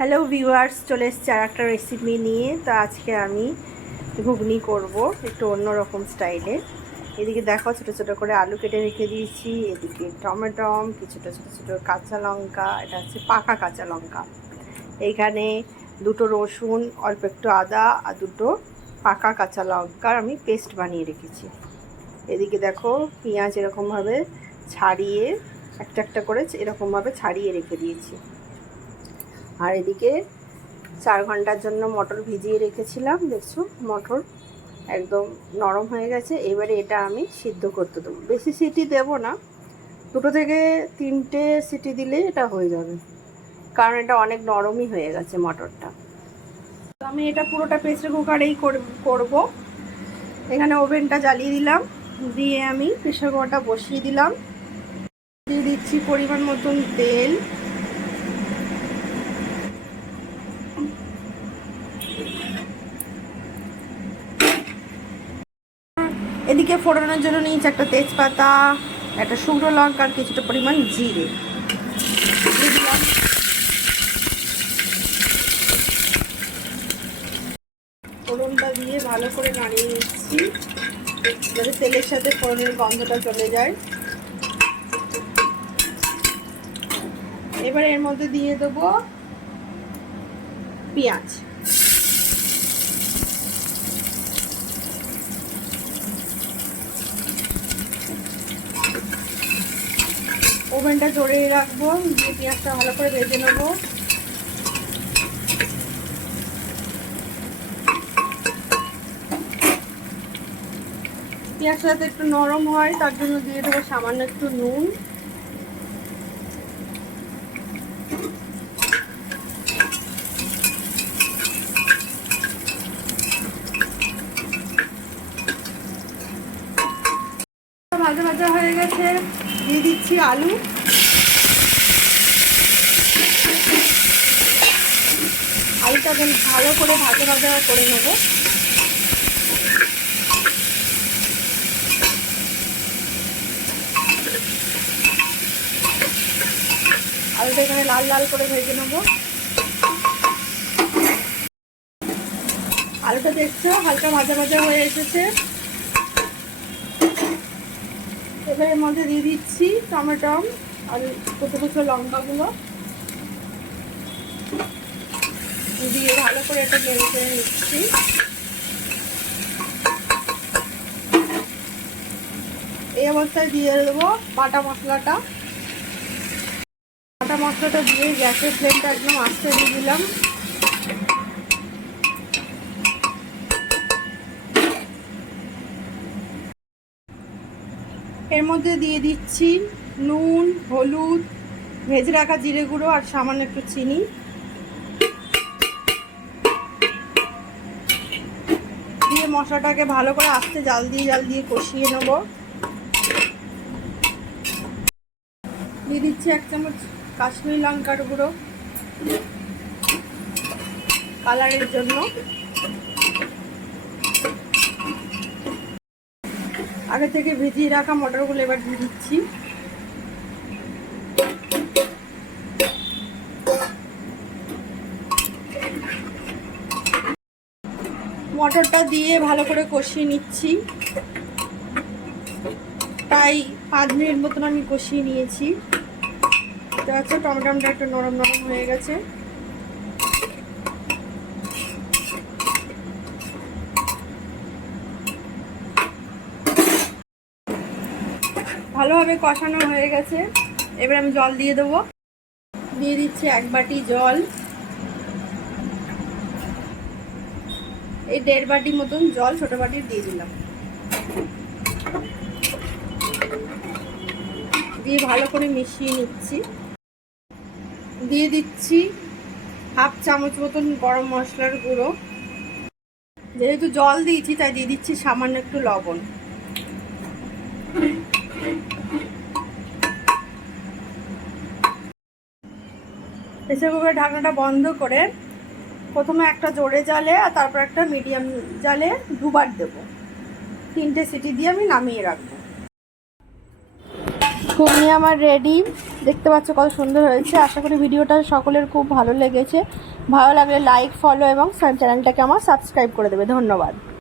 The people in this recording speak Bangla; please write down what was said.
হ্যালো ভিউয়ার্স চলে এসছে আর একটা রেসিপি নিয়ে। তো আজকে আমি ঘুগনি করব একটু অন্যরকম স্টাইলে এদিকে দেখো, ছোটো ছোটো করে আলু কেটে রেখে দিয়েছি। এদিকে টমেটম কিছুটা ছোটো ছোটো কাঁচা লঙ্কা, এটা হচ্ছে পাকা কাঁচা লঙ্কা। এইখানে দুটো রসুন, অল্প একটু আদা আর দুটো পাকা কাঁচা লঙ্কার আমি পেস্ট বানিয়ে রেখেছি। এদিকে দেখো, পেঁয়াজ এরকমভাবে ছাড়িয়ে, একটা একটা করে এরকমভাবে ছাড়িয়ে রেখে দিয়েছি। আর এদিকে চার ঘণ্টার জন্য মটর ভিজিয়ে রেখেছিলাম, দেখছ? মটর একদম নরম হয়ে গেছে। এবারে এটা আমি সিদ্ধ করতে দেবো। বেশি সিটি দেবো না। দুটো থেকে তিনটে সিটি দিলে এটা হয়ে যাবে। কারণ এটা অনেক নরমই হয়ে গেছে মটরটা। তো আমি এটা পুরোটা প্রেসার কুকারেই করব। এখানে ওভেনটা জ্বালিয়ে দিলাম। দিয়ে আমি প্রেসার কুকারটা বসিয়ে দিলাম। দিয়ে দিচ্ছি পরিমাণ মতন তেল। এদিকে ফোড়ানোর জন্য নিয়েছি একটা তেজপাতা, একটা শুকনো লঙ্কা আর কিছুটা পরিমাণ জিরে। ফোড়নটা দিয়ে ভালো করে নাড়িয়ে নিচ্ছি, যাতে তেলের সাথে ফোড়নের গন্ধটা চলে যায়। এবার এর মধ্যে দিয়ে দেবো পেঁয়াজ। ওভেনটা জোরে রাখব, দিয়ে পেঁয়াজটা ভালো করে ভেজে নেব। পেঁয়াজটা যাতে একটু নরম হয়, তার জন্য দিয়ে দেবো সামান্য একটু নুন। ভাজা ভাজা হয়ে গেছে। দিয়ে দিচ্ছি আলু। আলুটা বেশ ভালো করে ভাজা ভাজা করে নেব। আলুটা এখানে লাল লাল করে ভেজে নেব। আলুটা দেখছ? হালকা ভাজা ভাজা হয়ে এসেছে। এবার এর মধ্যে দিয়ে দিচ্ছি টমেটম আর কুচো কুচো লঙ্কাগুলো। দিয়ে ভালো করে এটা নেড়ে করে নিচ্ছি। এই অবস্থায় দিয়ে দেবো বাটা মশলাটা। বাটা মশলাটা দিয়ে গ্যাসের ফ্লেমটা একদম আস্তে দিয়ে দিলাম। এর মধ্যে দিয়ে দিচ্ছি নুন, হলুদ, ভেজে রাখা জিরে গুঁড়ো আর সামান্য একটু চিনি। দিয়ে মশলাটাকে ভালো করে আস্তে জাল দিয়ে জাল দিয়ে কষিয়ে নেব। দিয়ে দিচ্ছি এক চামচ কাশ্মীরি লঙ্কার গুঁড়ো। কালারের জন্য। আগে থেকে ভিজিয়ে রাখা মটরগুলো এবার দিয়ে দিচ্ছি। মটরটা দিয়ে ভালো করে কষিয়ে নিচ্ছি। প্রায় পাঁচ মিনিট মতন আমি কষিয়ে নিয়েছি। দেখা যাচ্ছে টমেটোটা একটু নরম নরম হয়ে গেছে। ভালোভাবে কষানো হয়ে গেছে। এবার আমি জল দিয়ে দেবো। দিয়ে দিচ্ছি এক বাটি জল। এই দেড় বাটি মতন জল ছোট বাটির দিয়ে দিলাম। দিয়ে ভালো করে মিশিয়ে নিচ্ছি। দিয়ে দিচ্ছি হাফ চামচ মতন গরম মশলার গুঁড়ো। যেহেতু জল দিয়েছি, তাই দিয়ে দিচ্ছি সামান্য একটু লবণ। প্রেসার কুকারের ঢাকনাটা বন্ধ করে প্রথমে একটা জোরে জালে আর তারপর একটা মিডিয়াম জালে দুবার দেব। তিনটে সিটি দিয়ে আমি নামিয়ে রাখব। ঘুগনি আমার রেডি দেখতে পাচ্ছ কত সুন্দর হয়েছে। আশা করি ভিডিওটা সকলের খুব ভালো লেগেছে। ভালো লাগলে লাইক ফলো এবং চ্যানেলটাকে আমার সাবস্ক্রাইব করে দেবে। ধন্যবাদ।